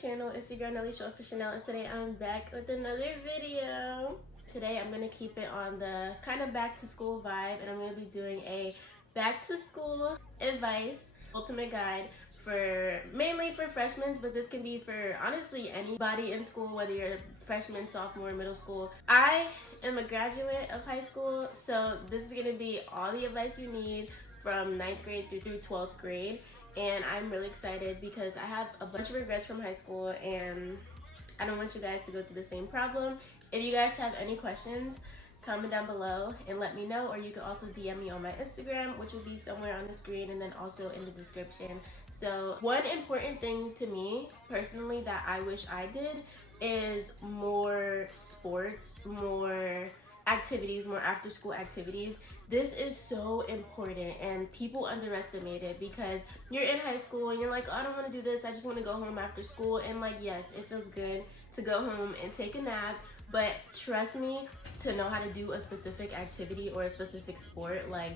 channel. It's your girl Nelly Show for Chanel, and today I'm back with another video. Today I'm going to keep it on the kind of back to school vibe, and I'm going to be doing a back to school advice ultimate guide for mainly for freshmen, but this can be for honestly anybody in school, whether you're a freshman, sophomore, middle school. I am a graduate of high school, so this is going to be all the advice you need from 9th grade through 12th grade. And I'm really excited because I have a bunch of regrets from high school and I don't want you guys to go through the same problem. If you guys have any questions, comment down below and let me know, or you can also DM me on my Instagram, which will be somewhere on the screen and then also in the description. So one important thing to me personally that I wish I did is more sports, more activities, more after school activities. This is so important and people underestimate it because you're in high school and you're like, oh, I don't want to do this, I just want to go home after school. And like, yes, it feels good to go home and take a nap, but trust me, to know how to do a specific activity or a specific sport, like,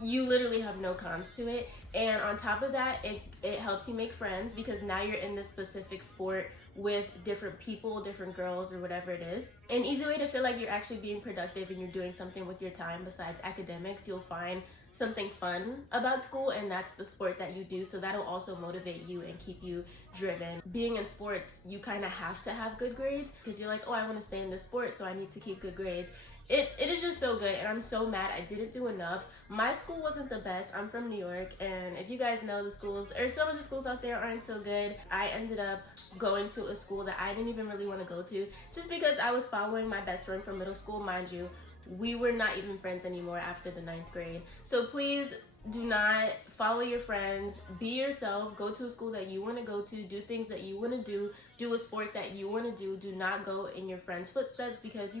you literally have no cons to it. And on top of that, it helps you make friends because now you're in this specific sport with different people, different girls, or whatever it is. An easy way to feel like you're actually being productive and you're doing something with your time besides academics, you'll find something fun about school, and that's the sport that you do. So that'll also motivate you and keep you driven. Being in sports, you kind of have to have good grades because you're like, oh, I want to stay in this sport, so I need to keep good grades. It is just so good, and I'm so mad I didn't do enough. My school wasn't the best. I'm from New York, and if you guys know, the schools, or some of the schools out there aren't so good. I ended up going to a school that I didn't even really want to go to just because I was following my best friend from middle school. Mind you, we were not even friends anymore after the 9th grade. So please do not follow your friends. Be yourself. Go to a school that you want to go to. Do things that you want to do. Do a sport that you want to do. Do not go in your friends' footsteps because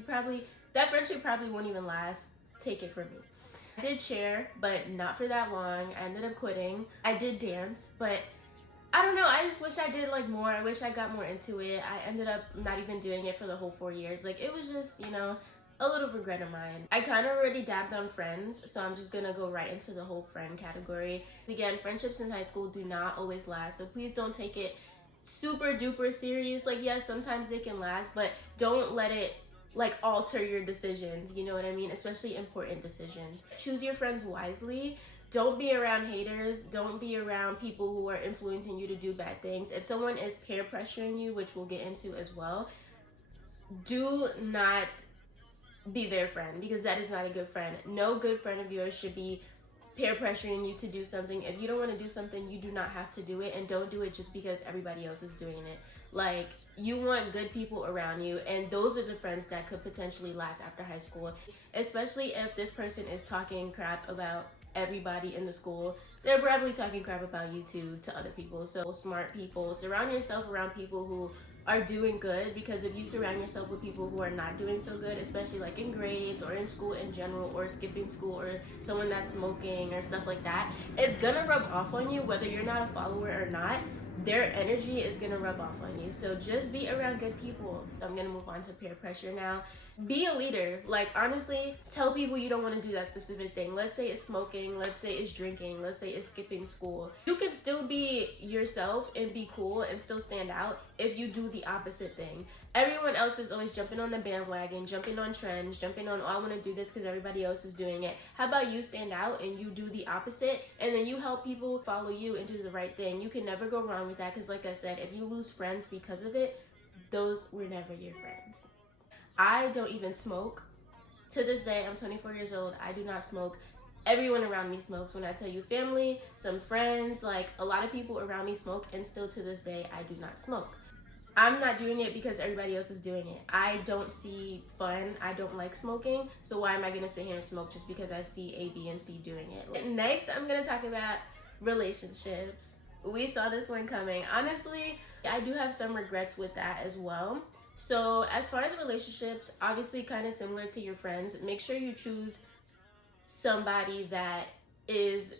that friendship probably won't even last. Take it from me. I did cheer, but not for that long. I ended up quitting. I did dance, but I don't know. I just wish I did like more. I wish I got more into it. I ended up not even doing it for the whole 4 years. Like, it was just, a little regret of mine. I kind of already dabbed on friends, so I'm just gonna go right into the whole friend category. Again, friendships in high school do not always last, so please don't take it super duper serious. Like, yes, sometimes they can last, but don't let it like alter your decisions, you know what I mean? Especially important decisions. Choose your friends wisely. Don't be around haters. Don't be around people who are influencing you to do bad things. If someone is peer pressuring you, which we'll get into as well, do not be their friend because that is not a good friend. No good friend of yours should be peer pressuring you to do something. If you don't want to do something, you do not have to do it, and don't do it just because everybody else is doing it. Like, you want good people around you, and those are the friends that could potentially last after high school, especially if this person is talking crap about everybody in the school. They're probably talking crap about you too to other people. So smart people, surround yourself around people who are doing good, because if you surround yourself with people who are not doing so good, especially like in grades or in school in general, or skipping school, or someone that's smoking or stuff like that, it's gonna rub off on you whether you're not a follower or not. Their energy is gonna rub off on you. So just be around good people. I'm gonna move on to peer pressure now. Be a leader. Like, honestly, tell people you don't want to do that specific thing. Let's say it's smoking, let's say it's drinking, let's say it's skipping school. You can still be yourself and be cool and still stand out if you do the opposite thing. Everyone else is always jumping on the bandwagon, jumping on trends, jumping on, oh, I want to do this because everybody else is doing it. How about you stand out and you do the opposite, and then you help people follow you and do the right thing? You can never go wrong with that, because like I said, if you lose friends because of it, those were never your friends. I don't even smoke. To this day, I'm 24 years old. I do not smoke. Everyone around me smokes. When I tell you family, some friends, like a lot of people around me smoke, and still to this day, I do not smoke. I'm not doing it because everybody else is doing it. I don't see fun. I don't like smoking. So why am I gonna sit here and smoke just because I see A, B, and C doing it? Next, I'm gonna talk about relationships. We saw this one coming. Honestly, I do have some regrets with that as well. So as far as relationships, obviously kind of similar to your friends, make sure you choose somebody that is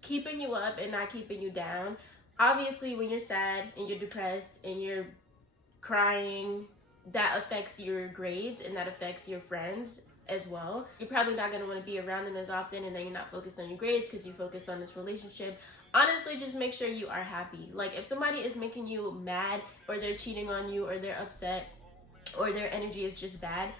keeping you up and not keeping you down. Obviously, when you're sad and you're depressed and you're crying, that affects your grades and that affects your friends. as well. You're probably not going to want to be around them as often, and then you're not focused on your grades because you focus on this relationship. Honestly, just make sure you are happy. Like, if somebody is making you mad, or they're cheating on you, or they're upset, or their energy is just bad,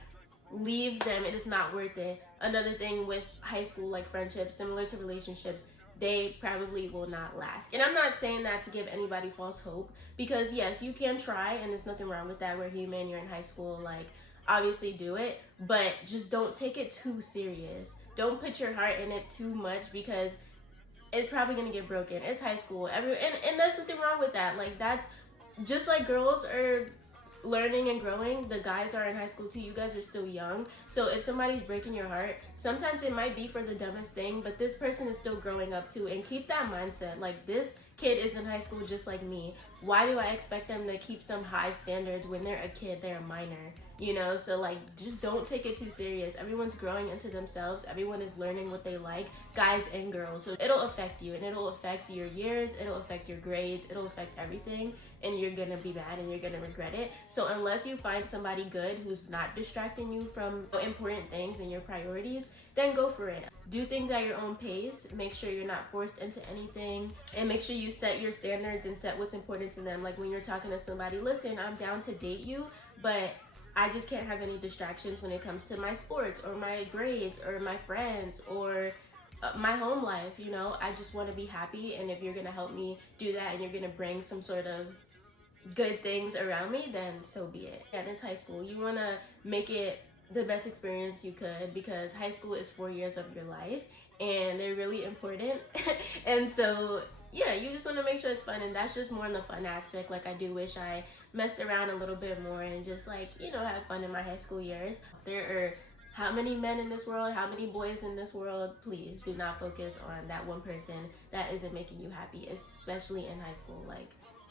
leave them. It is not worth it. Another thing with high school, like friendships, similar to relationships, they probably will not last. And I'm not saying that to give anybody false hope, because yes, you can try, and there's nothing wrong with that. We're human, you're in high school, like, obviously do it, but just don't take it too serious. Don't put your heart in it too much, because it's probably gonna get broken. It's high school. And there's nothing wrong with that. Like, that's just like girls are learning and growing, the guys are in high school too. You guys are still young. So if somebody's breaking your heart, sometimes it might be for the dumbest thing, but this person is still growing up too. And keep that mindset. Like, this kid is in high school just like me. Why do I expect them to keep some high standards when they're a kid, they're a minor? You know, so like, just don't take it too serious. Everyone's growing into themselves. Everyone is learning what they like, guys and girls. So it'll affect you, and it'll affect your years, it'll affect your grades, it'll affect everything, and you're gonna be mad and you're gonna regret it. So unless you find somebody good who's not distracting you from important things and your priorities, then go for it. Do things at your own pace. Make sure you're not forced into anything, and make sure you set your standards and set what's important to them. Like, when you're talking to somebody, listen, I'm down to date you, but I just can't have any distractions when it comes to my sports or my grades or my friends or my home life. You know, I just want to be happy, and if you're gonna help me do that and you're gonna bring some sort of good things around me, then so be it. And it's high school. You want to make it the best experience you could, because high school is 4 years of your life and they're really important. And so yeah, you just want to make sure it's fun, and that's just more in the fun aspect. Like, I do wish I messed around a little bit more and just, like, you know, have fun in my high school years. There are how many men in this world, how many boys in this world? Please do not focus on that one person that isn't making you happy, especially in high school. Like,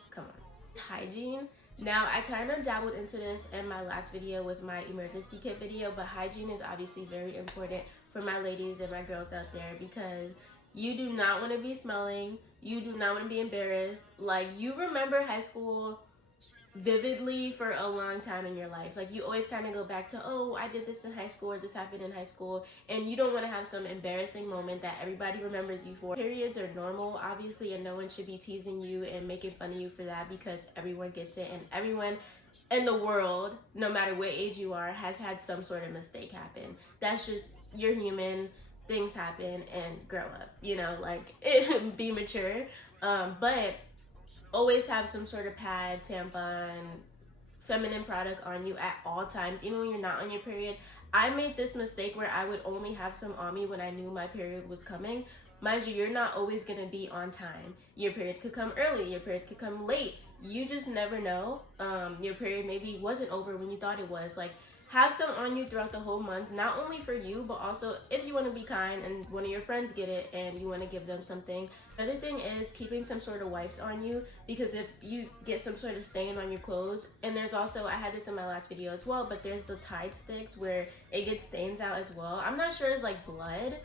come on. Hygiene. Now, I kind of dabbled into this in my last video with my emergency kit video, but hygiene is obviously very important for my ladies and my girls out there, because you do not want to be smelling. You do not want to be embarrassed. Like, you remember high school vividly for a long time in your life. Like, you always kind of go back to, oh, I did this in high school, or this happened in high school, and you don't want to have some embarrassing moment that everybody remembers you for. Periods are normal, obviously, and no one should be teasing you and making fun of you for that, because everyone gets it, and everyone in the world, no matter what age you are, has had some sort of mistake happen. That's just, you're human, things happen, and grow up, you know, like, be mature. But always have some sort of pad, tampon, feminine product on you at all times, even when you're not on your period. I made this mistake where I would only have some on me when I knew my period was coming. Mind you, you're not always gonna be on time. Your period could come early, your period could come late. You just never know. Your period maybe wasn't over when you thought it was. Like, have some on you throughout the whole month, not only for you, but also if you want to be kind and one of your friends get it and you want to give them something. Another thing is keeping some sort of wipes on you, because if you get some sort of stain on your clothes, and there's also, I had this in my last video as well, but there's the Tide sticks where it gets stains out as well. I'm not sure it's like blood,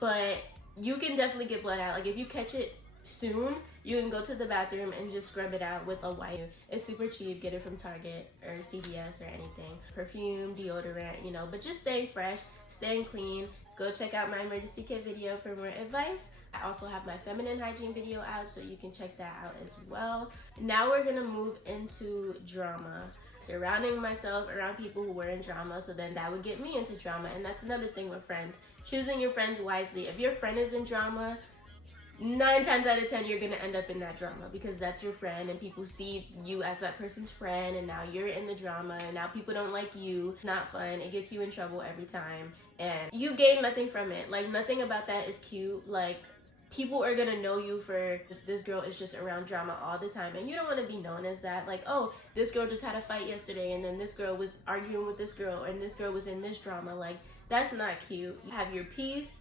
but you can definitely get blood out. Like, if you catch it soon, you can go to the bathroom and just scrub it out with a wipe. It's super cheap. Get it from Target or CVS or anything. Perfume, deodorant, you know, but just staying fresh, staying clean. Go check out my emergency kit video for more advice. I also have my feminine hygiene video out, so you can check that out as well. Now we're gonna move into drama. Surrounding myself around people who were in drama, so then that would get me into drama. And that's another thing with friends. Choosing your friends wisely. If your friend is in drama, 9 times out of 10 you're gonna end up in that drama, because that's your friend and people see you as that person's friend, and now you're in the drama and now people don't like you. Not fun. It gets you in trouble every time, and you gain nothing from it. Like, nothing about that is cute. Like, people are gonna know you for, this girl is just around drama all the time, and you don't want to be known as that. Like, oh, this girl just had a fight yesterday, and then this girl was arguing with this girl, and this girl was in this drama. Like, that's not cute. You have your peace.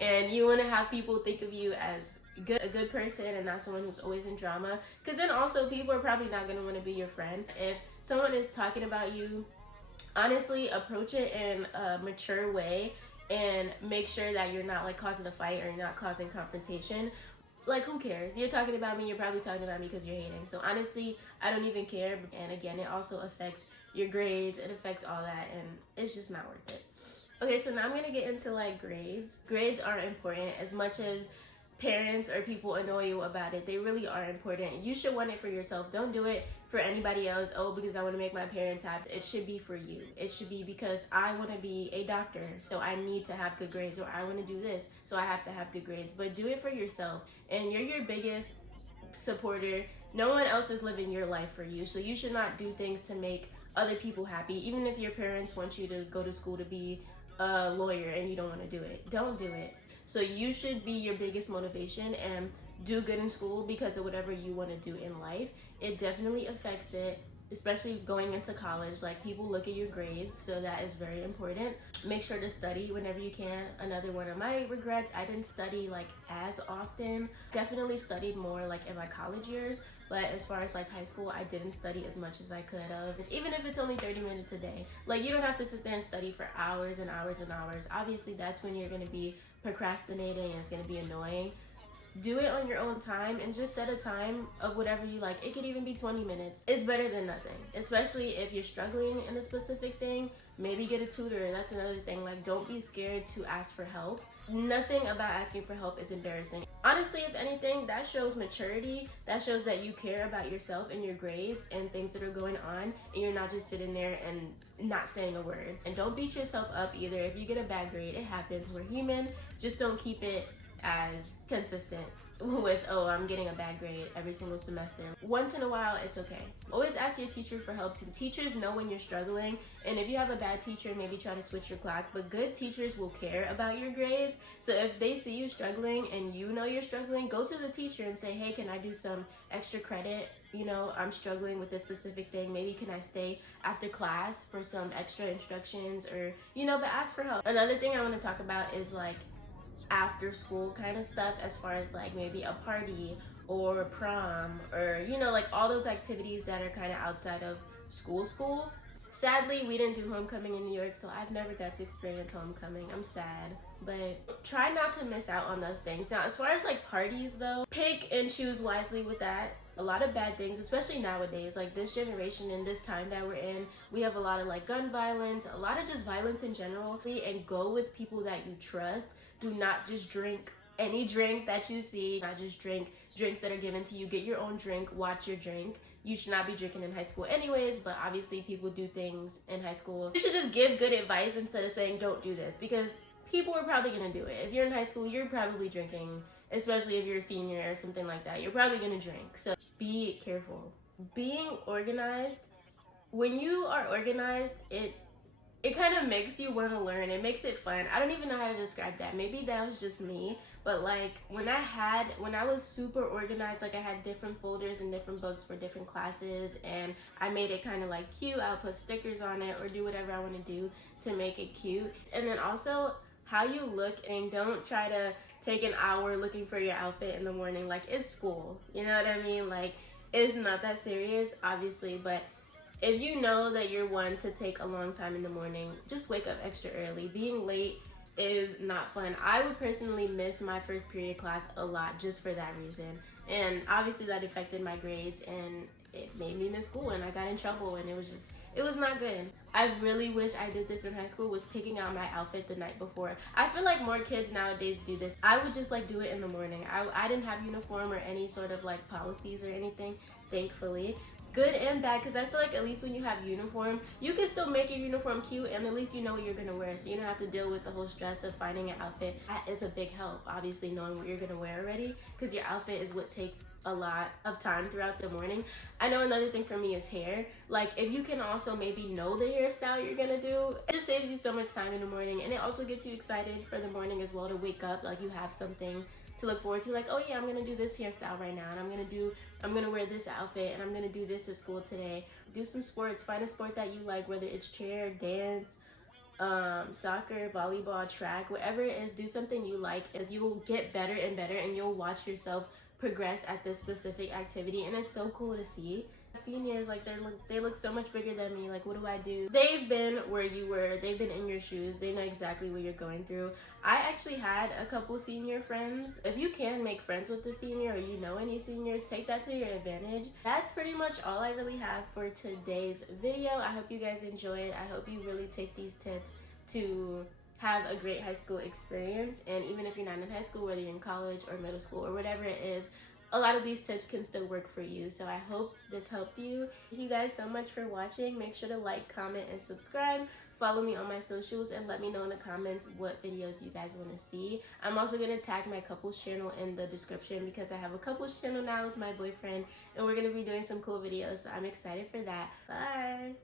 And you want to have people think of you as a good person and not someone who's always in drama, because then also people are probably not going to want to be your friend. If someone is talking about you, honestly, approach it in a mature way and make sure that you're not like causing a fight or you're not causing confrontation. Like, who cares? You're talking about me, you're probably talking about me because you're hating. So honestly, I don't even care. And again, it also affects your grades, it affects all that, and it's just not worth it. Okay, so now I'm gonna get into like grades. Grades are important as much as parents or people annoy you about it. They really are important. You should want it for yourself. Don't do it for anybody else. Oh, because I want to make my parents happy. It should be for you. It should be because I want to be a doctor, so I need to have good grades, or I want to do this, so I have to have good grades. But do it for yourself, and you're your biggest supporter. No one else is living your life for you, so you should not do things to make other people happy. Even if your parents want you to go to school to be a lawyer and you don't want to do it, don't do it. So you should be your biggest motivation and do good in school because of whatever you want to do in life. It definitely affects it, especially going into college. Like, people look at your grades, so that is very important. Make sure to study whenever you can. Another one of my regrets, I didn't study like as often. Definitely studied more like in my college years, but as far as like high school, I didn't study as much as I could have. Even if it's only 30 minutes a day. Like, you don't have to sit there and study for hours and hours and hours. Obviously, that's when you're going to be procrastinating and it's going to be annoying. Do it on your own time and just set a time of whatever you like. It could even be 20 minutes. It's better than nothing, especially if you're struggling in a specific thing. Maybe get a tutor. That's another thing. Like, don't be scared to ask for help. Nothing about asking for help is embarrassing. Honestly, if anything, that shows maturity. That shows that you care about yourself and your grades and things that are going on, and you're not just sitting there and not saying a word. And don't beat yourself up either. If you get a bad grade, it happens. We're human. Just don't keep it as consistent with, oh, I'm getting a bad grade every single semester. Once in a while, it's okay. Always ask your teacher for help too. Teachers know when you're struggling, and if you have a bad teacher, maybe try to switch your class, but good teachers will care about your grades. So if they see you struggling and you know you're struggling, go to the teacher and say, hey, can I do some extra credit? You know, I'm struggling with this specific thing. Maybe can I stay after class for some extra instructions, or, you know, but ask for help. Another thing I want to talk about is like after school kind of stuff, as far as like maybe a party or prom, or, you know, like all those activities that are kind of outside of school. Sadly, we didn't do homecoming in New York, so I've never got to experience homecoming. I'm sad, but try not to miss out on those things. Now, as far as like parties though, pick and choose wisely with that. A lot of bad things, especially nowadays, like this generation and this time that we're in, we have a lot of like gun violence, a lot of just violence in general, and go with people that you trust. Do not just drink any drink that you see. Not just drink drinks that are given to you. Get your own drink. Watch your drink. You should not be drinking in high school anyways, but obviously people do things in high school. You should just give good advice instead of saying don't do this, because people are probably going to do it. If you're in high school, you're probably drinking, especially if you're a senior or something like that. You're probably going to drink. So be careful. Being organized, when you are organized, it kind of makes you want to learn. It makes it fun. I don't even know how to describe that. Maybe that was just me, but like when I was super organized, like I had different folders and different books for different classes, and I made it kind of like cute. I'll put stickers on it or do whatever I want to do to make it cute. And then also how you look, and don't try to take an hour looking for your outfit in the morning. Like, it's school, you know what I mean? Like, it's not that serious, obviously, but if you know that you're one to take a long time in the morning, just wake up extra early. Being late is not fun. I would personally miss my first period class a lot just for that reason. And obviously that affected my grades, and it made me miss school, and I got in trouble, and it was not good. I really wish I did this in high school, was picking out my outfit the night before. I feel like more kids nowadays do this. I would just like do it in the morning. I didn't have uniform or any sort of like policies or anything, thankfully. Good and bad, because I feel like at least when you have uniform, you can still make your uniform cute, and at least you know what you're gonna wear, so you don't have to deal with the whole stress of finding an outfit. That is a big help, obviously, knowing what you're gonna wear already, because your outfit is what takes a lot of time throughout the morning. I know another thing for me is hair. Like, if you can also maybe know the hairstyle you're gonna do, it just saves you so much time in the morning, and it also gets you excited for the morning as well, to wake up like you have something to look forward to, like, oh yeah, I'm gonna do this hairstyle right now, and I'm gonna wear this outfit, and I'm gonna do this at school today. Do some sports. Find a sport that you like, whether it's cheer, dance, soccer, volleyball, track, whatever it is. Do something you like, as you will get better and better, and you'll watch yourself progress at this specific activity, and it's so cool to see. Seniors, like, they look so much bigger than me. Like, what do I do? They've been where you were. They've been in your shoes. They know exactly what you're going through. I actually had a couple senior friends. If you can make friends with the senior, or you know any seniors, take that to your advantage. That's pretty much all I really have for today's video. I hope you guys enjoy it. I hope you really take these tips to have a great high school experience. And even if you're not in high school, whether you're in college or middle school or whatever it is, a lot of these tips can still work for you. So I hope this helped you. Thank you guys so much for watching. Make sure to like, comment, and subscribe. Follow me on my socials and let me know in the comments what videos you guys want to see. I'm also going to tag my couples channel in the description because I have a couples channel now with my boyfriend and we're going to be doing some cool videos. So I'm excited for that. Bye!